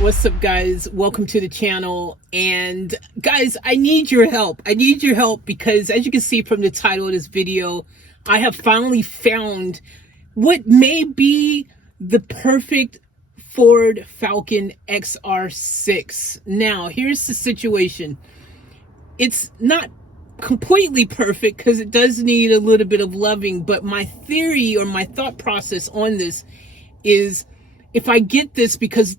What's up, guys? Welcome to the channel. And guys, I need your help. I need your help because, as you can see from the title of this video, I have finally found what may be the perfect Ford Falcon Xr6. Now, here's the situation. It's not completely perfect because it does need a little bit of loving, but my theory or my thought process on this is, if I get this, because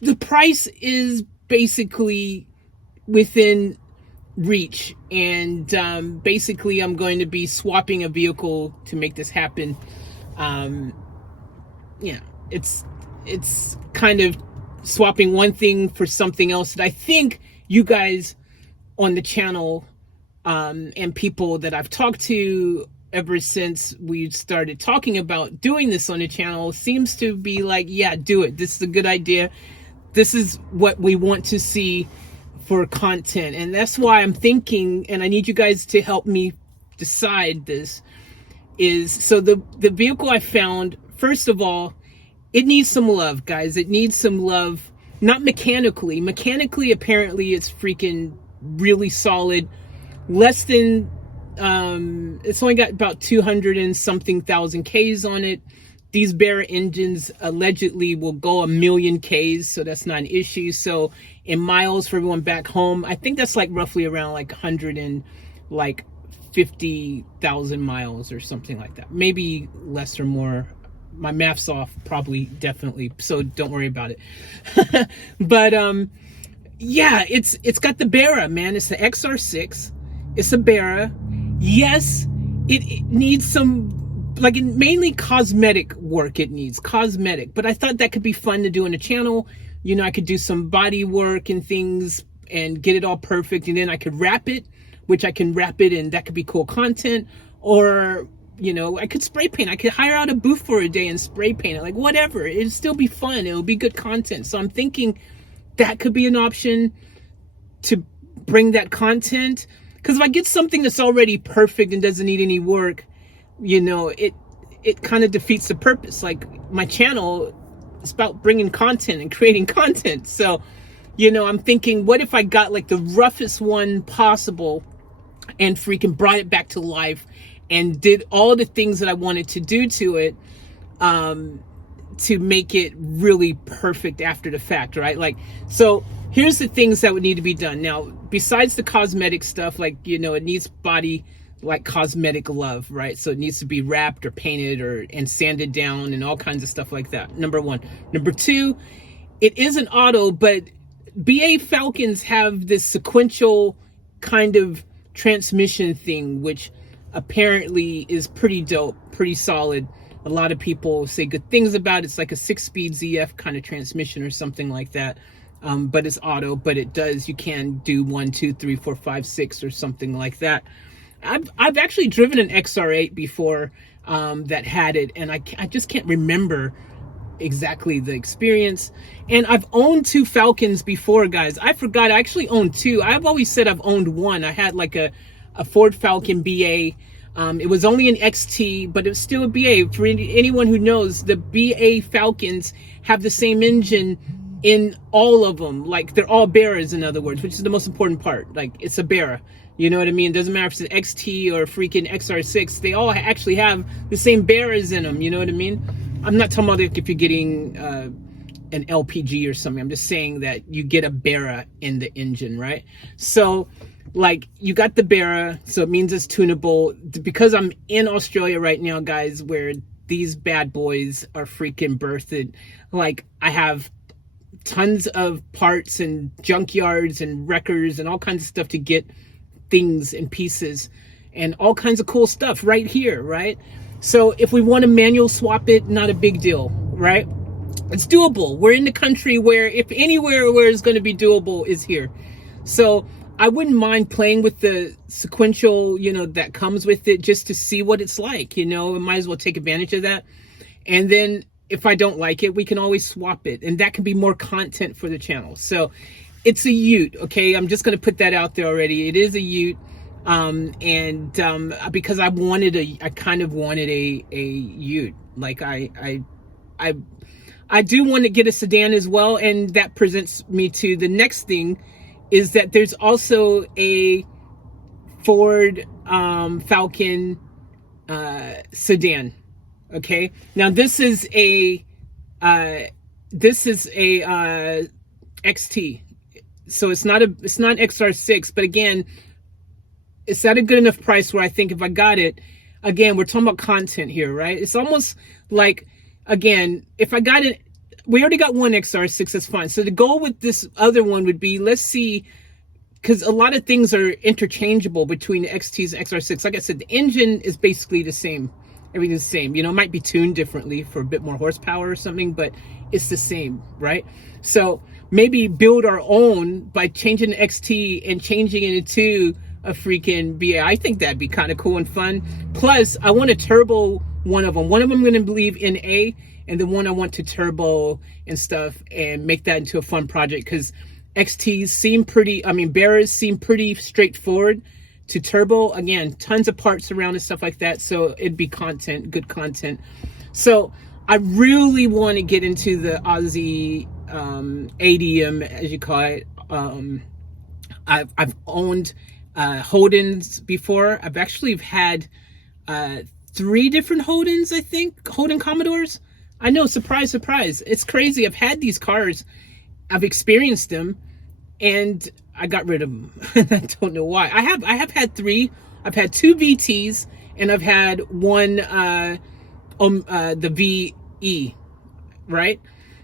the price is basically within reach, and basically I'm going to be swapping a vehicle to make this happen. Yeah, it's kind of swapping one thing for something else that I think you guys on the channel and people that I've talked to ever since we started talking about doing this on the channel seems to be like, yeah, do it. This is a good idea. This is what we want to see for content. And that's why I'm thinking, and I need you guys to help me decide this, is so the vehicle I found, first of all, it needs some love, guys. It needs some love, not mechanically. Mechanically, apparently it's freaking really solid. Less than it's only got about 200 and something thousand Ks on it. These Barra engines allegedly will go 1,000,000 Ks, so that's not an issue. So in miles for everyone back home, I think that's like roughly around like 150,000 miles or something like that. Maybe less or more. My math's off, probably, definitely. So don't worry about it. But yeah, it's got the Barra, man. It's the XR6. It's a Barra. Yes, it needs some, like, mainly cosmetic work. It needs cosmetic, but I thought that could be fun to do on the channel. You know, I could do some body work and things and get it all perfect, and then I could wrap it, which I can wrap it, and that could be cool content. Or, you know, I could spray paint. I could hire out a booth for a day and spray paint it, like whatever. It'd still be fun. It'll be good content. So I'm thinking that could be an option to bring that content. Because if I get something that's already perfect and doesn't need any work, you know, it kind of defeats the purpose. Like, my channel is about bringing content and creating content. So, you know, I'm thinking, what if I got like the roughest one possible and freaking brought it back to life and did all the things that I wanted to do to it to make it really perfect after the fact, right? Like, so here's the things that would need to be done. Now, besides the cosmetic stuff, like, you know, it needs body, like, cosmetic love, right? So it needs to be wrapped or painted and sanded down and all kinds of stuff like that. Number one. Number two, it is an auto, but BA Falcons have this sequential kind of transmission thing, which apparently is pretty dope, pretty solid. A lot of people say good things about it. It's like a 6-speed ZF kind of transmission or something like that. But it's auto, but it does, you can do 1, 2, 3, 4, 5, 6 or something like that. I've actually driven an XR8 before that had it, and I just can't remember exactly the experience. And I've owned 2 Falcons before, guys. I forgot I actually owned 2. I've always said I've owned 1. I had like a Ford Falcon BA. It was only an XT, but it was still a BA. For anyone who knows, the BA Falcons have the same engine in all of them. Like, they're all Barras, in other words, which is the most important part. Like, it's a Barra. You know what I mean? It doesn't matter if it's an XT or a freaking XR6. They all actually have the same Barras in them. You know what I mean? I'm not talking about if you're getting an LPG or something. I'm just saying that you get a Barra in the engine, right? So, like, you got the Barra, so it means it's tunable. Because I'm in Australia right now, guys, where these bad boys are freaking birthed, like, I have tons of parts and junkyards and wreckers and all kinds of stuff to get things and pieces and all kinds of cool stuff right here, right? So if we want to manual swap it, not a big deal, right? It's doable. We're in the country where, if anywhere where it's going to be doable is here. So I wouldn't mind playing with the sequential, that comes with it, just to see what it's like. I might as well take advantage of that. And then if I don't like it, we can always swap it, and that can be more content for the channel. So it's a Ute. Okay, I'm just going to put that out there already. It is a Ute. Because I kind of wanted a Ute. Like I do want to get a sedan as well, and that presents me to the next thing, is that there's also a Ford Falcon sedan. Okay, now this is a XT, so it's not XR6, but again, it's at a good enough price where I think if I got it, again, we're talking about content here, right? It's almost like, again, if I got it, we already got one XR6, that's fine. So the goal with this other one would be, let's see, because a lot of things are interchangeable between the XTs and XR6. Like I said, the engine is basically the same. Everything's the same. It might be tuned differently for a bit more horsepower or something, but it's the same, right? So maybe build our own by changing the XT and changing it into a freaking BA. I think that'd be kind of cool and fun. Plus, I want to turbo one of them. One of them I'm going to leave in A, and the one I want to turbo and stuff and make that into a fun project, because XTs seem pretty, Barras seem pretty straightforward to turbo. Again, tons of parts around and stuff like that, so it'd be content, good content. So I really want to get into the Aussie ADM, as you call it. I've owned Holdens before. I've actually had 3 different Holdens, I think, Holden Commodores. I know, surprise, surprise. It's crazy. I've had these cars, I've experienced them, and I got rid of them. I don't know why. I have had 3. I've had 2 VTs, and I've had one the VE, right?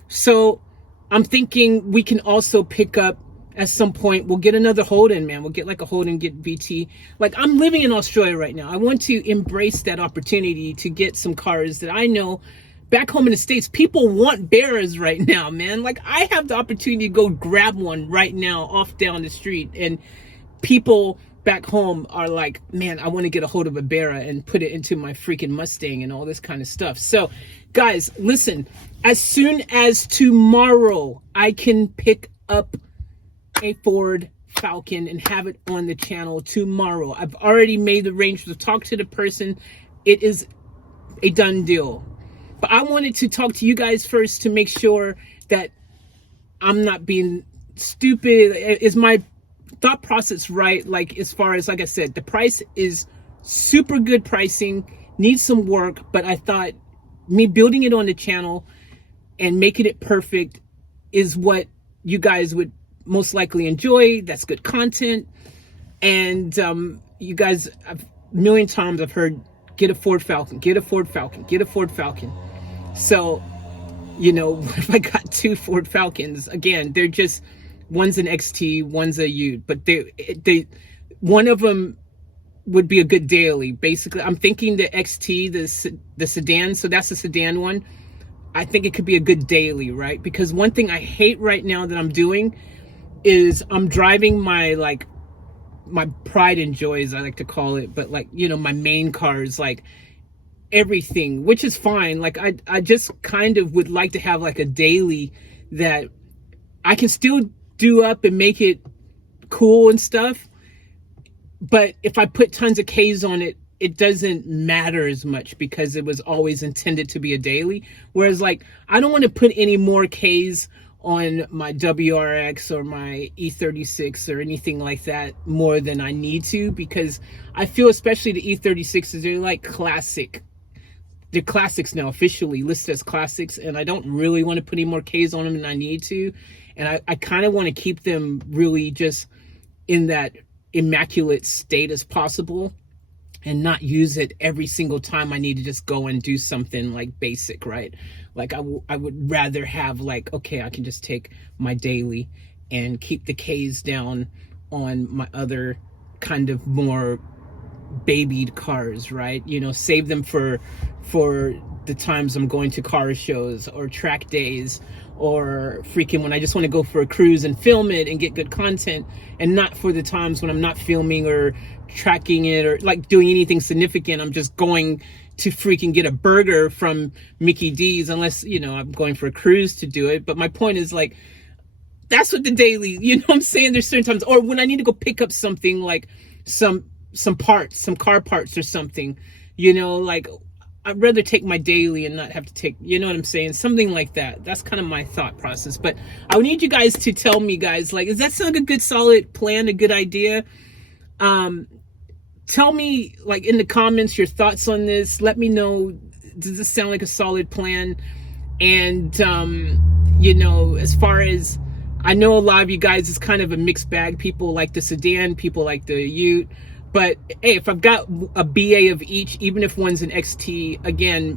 So I'm thinking we can also pick up at some point. We'll get another Holden, man. We'll get like a Holden, get VT. Like, I'm living in Australia right now. I want to embrace that opportunity to get some cars that I know back home in the States, people want Barras right now, man. Like, I have the opportunity to go grab one right now off down the street, and people back home are like, man, I want to get a hold of a Barra and put it into my freaking Mustang and all this kind of stuff. So guys, listen, as soon as tomorrow I can pick up a Ford Falcon and have it on the channel tomorrow. I've already made the arrangements to talk to the person. It is a done deal. But I wanted to talk to you guys first to make sure that I'm not being stupid. Is my thought process right? Like, as far as, like I said, the price is super good pricing, needs some work, but I thought me building it on the channel and making it perfect is what you guys would most likely enjoy. That's good content. And you guys, a million times I've heard, get a Ford Falcon, get a Ford Falcon, get a Ford Falcon. So, if I got 2 Ford Falcons, again, they're just, one's an XT, one's a Ute, but they one of them would be a good daily. Basically, I'm thinking the XT, the sedan, so that's the sedan one. I think it could be a good daily, right? Because one thing I hate right now that I'm doing is I'm driving my pride and joy, as I like to call it, but my main cars, like everything, which is fine. Like, I just kind of would like to have like a daily that I can still do up and make it cool and stuff. But if I put tons of Ks on it, it doesn't matter as much because it was always intended to be a daily. Whereas, like, I don't want to put any more Ks on my WRX or my E36 or anything like that more than I need to, because I feel, especially the E36s, they're like classic. They're classics now, officially listed as classics, and I don't really want to put any more Ks on them than I need to. And I kind of want to keep them really just in that immaculate state as possible, and not use it every single time I need to just go and do something like basic, right? Like, I would rather have, like, okay, I can just take my daily and keep the Ks down on my other kind of more babied cars, right? You know, save them for the times I'm going to car shows or track days, or freaking when I just want to go for a cruise and film it and get good content, and not for the times when I'm not filming or tracking it or like doing anything significant. I'm just going to freaking get a burger from Mickey D's, unless, you know, I'm going for a cruise to do it. But my point is, like, that's what the daily, you know what I'm saying? There's certain times, or when I need to go pick up something like some parts, some car parts or something, you know, like I'd rather take my daily and not have to take, you know what I'm saying? Something like that. That's kind of my thought process. But I would need you guys to tell me, guys, like, does that sound like a good, solid plan, a good idea? Tell me, like, in the comments, your thoughts on this. Let me know, does this sound like a solid plan? And, you know, as far as, I know a lot of you guys is kind of a mixed bag. People like the sedan, people like the ute. But hey, if I've got a BA of each, even if one's an XT, again,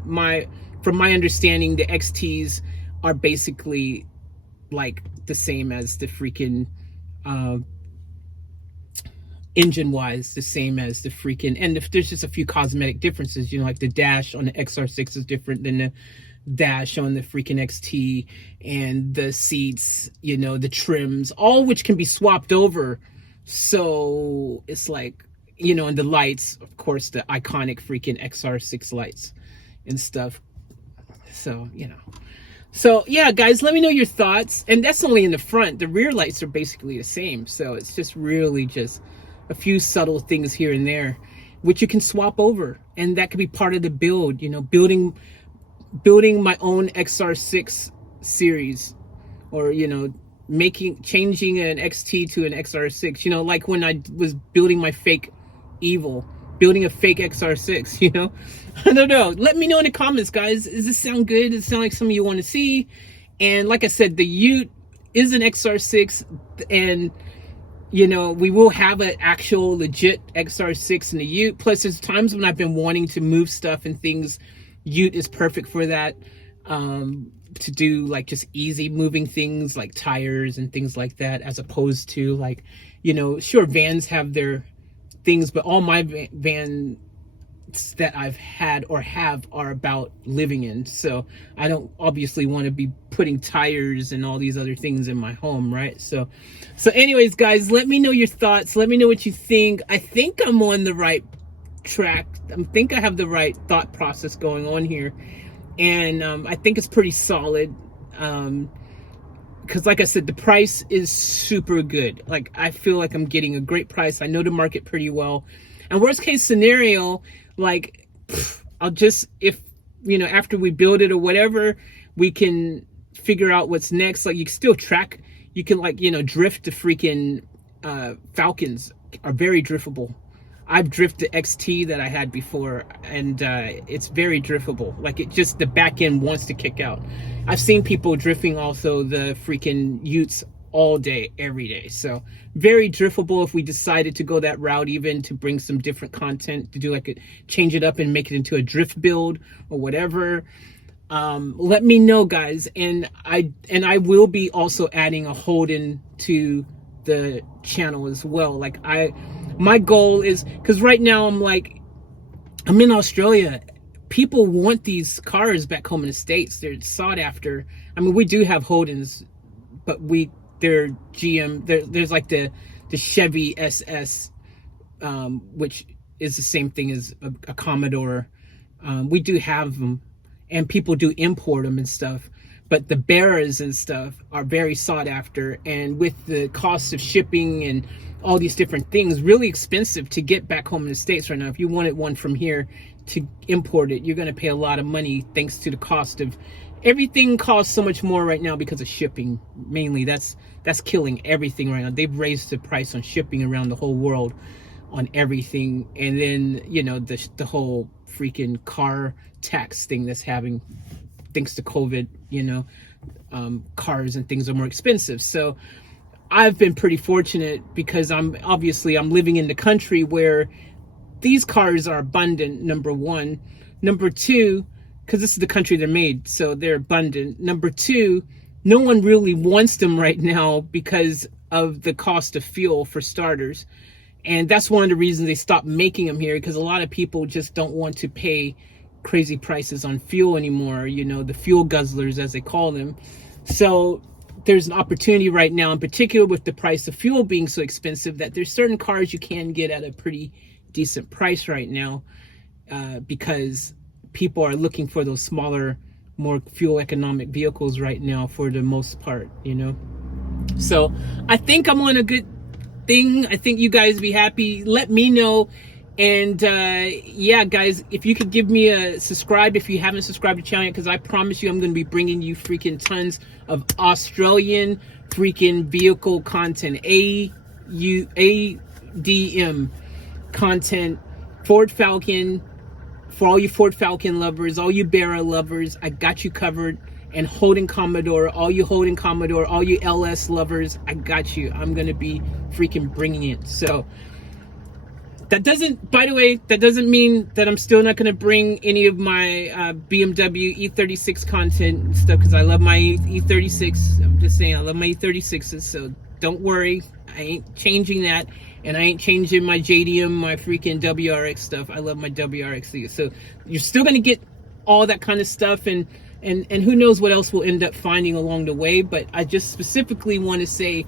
from my understanding, the XTs are basically like the same as the freaking engine-wise, the same as the freaking, and if there's just a few cosmetic differences, you know, like the dash on the XR6 is different than the dash on the freaking XT, and the seats, you know, the trims, all which can be swapped over. So it's like, you know, and the lights, of course, the iconic freaking XR6 lights and stuff. So, you know. So, yeah, guys, let me know your thoughts. And that's only in the front. The rear lights are basically the same. So it's just really just a few subtle things here and there, which you can swap over. And that could be part of the build, you know, building my own XR6 series, or, you know, changing an XT to an XR6, you know, like when I was building my fake Evil, building a fake XR6, you know. I don't know, let me know in the comments, guys. Does this sound good? Does it sound like something you want to see? And like I said, the ute is an XR6, and, you know, we will have an actual legit XR6 in the ute. Plus, there's times when I've been wanting to move stuff and things. Ute is perfect for that, to do like just easy moving things like tires and things like that, as opposed to, like, you know, sure, vans have their things, but all my vans that I've had or have are about living in. So I don't obviously want to be putting tires and all these other things in my home, right? So anyways, guys, let me know your thoughts. Let me know what you think. I think I'm on the right track. I think I have the right thought process going on here, and I think it's pretty solid, because like I said, the price is super good. Like, I feel like I'm getting a great price. I know the market pretty well, and worst case scenario, like, I'll just, if, you know, after we build it or whatever, we can figure out what's next. Like, you can still track, you can, like, you know, drift. The freaking Falcons are very driftable. I've drifted XT that I had before, and it's very driftable. Like, it just, the back end wants to kick out. I've seen people drifting also the freaking utes all day, every day. So very driftable if we decided to go that route, even to bring some different content, to do like change it up and make it into a drift build or whatever. Let me know, guys. And I will be also adding a Holden to the channel as well. Like, my goal is, because right now I'm in Australia. People want these cars back home in the States. They're sought after. I mean, we do have Holdens, but they're GM. There's like the Chevy SS, which is the same thing as a Commodore. We do have them, and people do import them and stuff. But the Barras and stuff are very sought after, and with the cost of shipping and all these different things, really expensive to get back home in the States right now. If you wanted one from here to import it, you're going to pay a lot of money, thanks to the cost of everything. Costs so much more right now because of shipping. Mainly, that's killing everything right now. They've raised the price on shipping around the whole world on everything, and then, you know, the whole freaking car tax thing that's having, thanks to COVID, you know, cars and things are more expensive. So I've been pretty fortunate, because I'm living in the country where these cars are abundant, number one. Number two, because this is the country they're made, so they're abundant. Number two, no one really wants them right now because of the cost of fuel, for starters. And that's one of the reasons they stopped making them here, because a lot of people just don't want to pay crazy prices on fuel anymore, you know, the fuel guzzlers as they call them. So there's an opportunity right now, in particular with the price of fuel being so expensive, that there's certain cars you can get at a pretty decent price right now, because people are looking for those smaller, more fuel economic vehicles right now for the most part, you know. So I think I'm on a good thing. I think you guys be happy. Let me know. And yeah, guys, if you could give me a subscribe if you haven't subscribed to the channel yet, because I promise you I'm going to be bringing you freaking tons of Australian freaking vehicle content, ADM content, Ford Falcon, for all you Ford Falcon lovers, all you Barra lovers, I got you covered. And Holden Commodore, all you Holden Commodore, all you LS lovers, I got you. I'm going to be freaking bringing it. So that doesn't, by the way, that doesn't mean that I'm still not going to bring any of my BMW E36 content and stuff, because I love my E36. I'm just saying, I love my E36s, so don't worry. I ain't changing that, and I ain't changing my JDM, my freaking WRX stuff. I love my WRX. So you're still going to get all that kind of stuff, and who knows what else we'll end up finding along the way. But I just specifically want to say,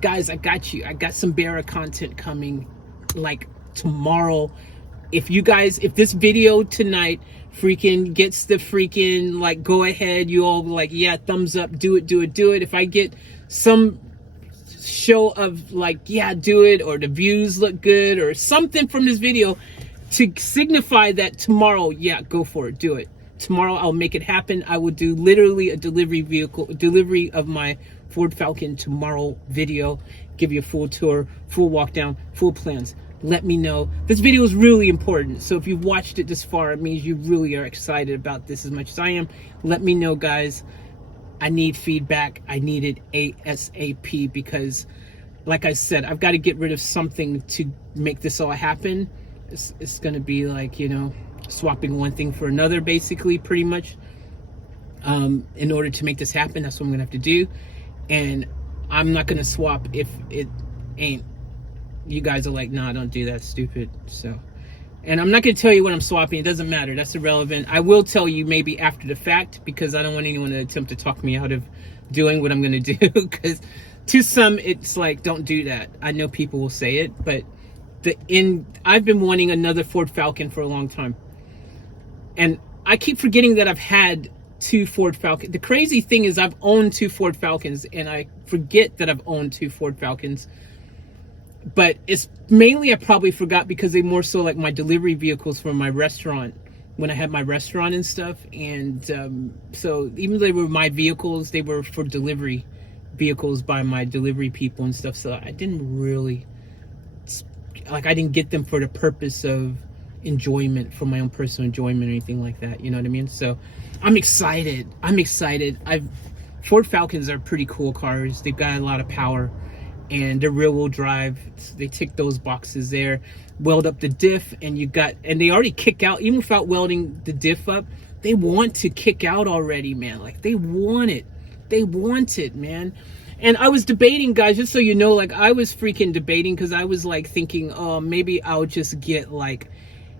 guys, I got you. I got some Barra content coming, like, tomorrow. If this video tonight freaking gets the freaking, like, go ahead, you all like, yeah, thumbs up, do it. If I get some show of like, yeah, do it, or the views look good or something from this video to signify that tomorrow, yeah, go for it, do it. Tomorrow I'll make it happen. I will do literally a delivery of my Ford Falcon tomorrow video, give you a full tour, full walk down, full plans. Let me know. This video is really important, so if you've watched it this far, it means you really are excited about this as much as I am. Let me know, guys. I need feedback. I need it ASAP, because like I said, I've got to get rid of something to make this all happen. It's gonna be like, you know, swapping one thing for another, basically, pretty much, in order to make this happen. That's what I'm gonna have to do, and I'm not gonna swap if it ain't, you guys are like, nah, don't do that, stupid. So, and I'm not gonna tell you what I'm swapping. It doesn't matter, that's irrelevant. I will tell you maybe after the fact, because I don't want anyone to attempt to talk me out of doing what I'm gonna do, because to some it's like, don't do that. I know people will say it, but I've been wanting another Ford Falcon for a long time. And I keep forgetting that I've had two Ford Falcons. The crazy thing is I've owned two Ford Falcons, and I forget that I've owned two Ford Falcons. But it's mainly, I probably forgot because they more so like my delivery vehicles for my restaurant, when I had my restaurant and stuff. And so even though they were my vehicles, they were for delivery vehicles by my delivery people and stuff. So I didn't really, like, I didn't get them for the purpose of enjoyment, for my own personal enjoyment or anything like that, you know what I mean? So I'm excited. Ford Falcons are pretty cool cars. They've got a lot of power, and they're rear-wheel drive. They tick those boxes there. Weld up the diff, and they already kick out. Even without welding the diff up, they want to kick out already, man. Like, they want it, man. And I was debating, guys, just so you know, like, I was freaking debating, because I was like thinking, oh, maybe I'll just get like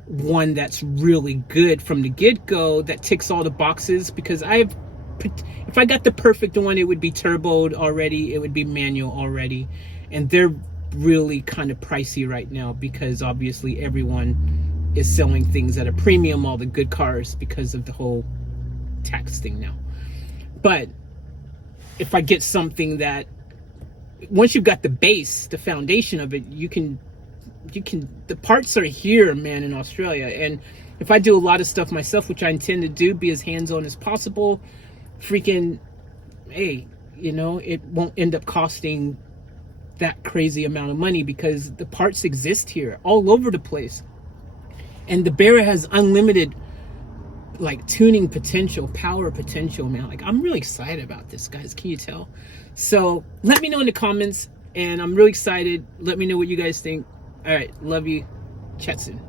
one that's really good from the get-go, that ticks all the boxes, because if I got the perfect one, it would be turboed already, it would be manual already, and they're really kind of pricey right now, because obviously everyone is selling things at a premium, all the good cars, because of the whole tax thing now. But if I get something that, once you've got the base, the foundation of it, you can, the parts are here, man, in Australia. And if I do a lot of stuff myself, which I intend to do, be as hands-on as possible, freaking, hey, you know, it won't end up costing that crazy amount of money, because the parts exist here all over the place. And the Barra has unlimited, like, tuning potential, power potential, man. Like, I'm really excited about this, guys. Can you tell? So let me know in the comments, and I'm really excited. Let me know what you guys think. All right, love you. Chat soon.